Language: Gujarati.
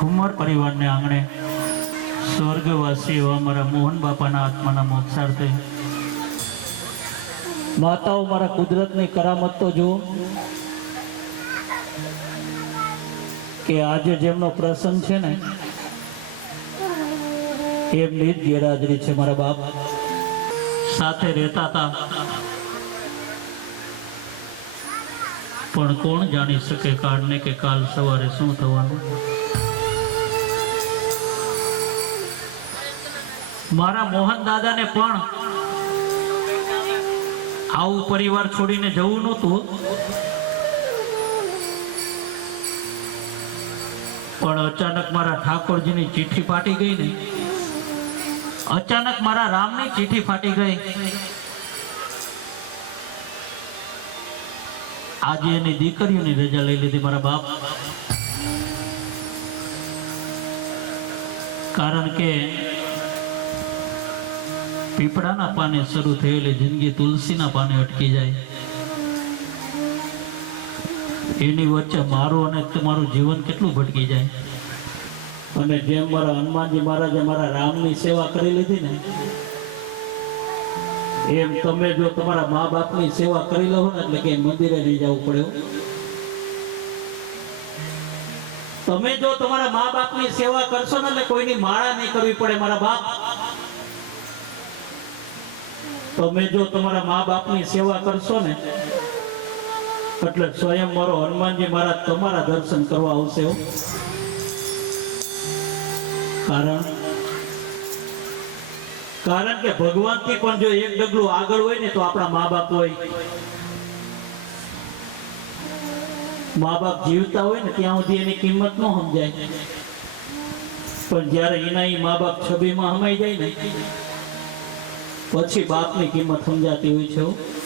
ઠુમર પરિવારને આંગણે સ્વર્ગવાસી એવા અમારા મોહન બાપાના આત્માના મોક્ષાર્થે. માતાઓ, મારા કુદરતની કરામત તો જુઓ કે આજે જેમનો પ્રસંગ છે ને, એમની જ ગેરહાજરી છે મારા બાપ. સાથે રહેતા હતા. પણ કોણ જાણી શકે કાળને કે કાલ સવારે શું થવાનું? મારા મોહન દાદાને પણ આવું પરિવાર છોડીને જવું નહોતું. પણ અચાનક મારા ઠાકોરજીની ચિઠ્ઠી ફાટી ગઈ ને. અચાનક મારા રામની ચીઠી ફાટી ગઈ. આજે એની દીકરીઓની રજા લઈ લીધી મારા બાપ. કારણ કે પીપળાના પાને શરૂ થયેલી જિંદગી તુલસીના પાને અટકી જાય. એની વચ્ચે મારું અને તમારું જીવન કેટલું ભટકી જાય. અને જેમ મારા હનુમાનજી મહારાજે મારા રામની સેવા કરી લીધી ને, એમ તમે જો તમારા મા બાપની સેવા કરી લો ને, એટલે કે મંદિરે નહીં જવું પડે તમે જો તમારા મા બાપની સેવા કરશો ને, એટલે કોઈની માળા નહીં કરવી પડે મારા બાપ. તમે જો તમારા મા બાપની સેવા કરશો ને, એટલે સ્વયં મારો હનુમાનજી મહારાજ તમારા દર્શન કરવા આવશે કારણ કારણ કે ભગવાનથી પણ જો એક ડગલું આગળ હોય ને તો આપણા મા બાપ હોય. મા બાપ જીવતા હોય ને ત્યાં સુધી એની કિંમત ન સમજાય. પણ જ્યારે એના મા બાપ છબીમાં હમાઈ જાય ને પછી બાપની કિંમત સમજાતી હોય છે.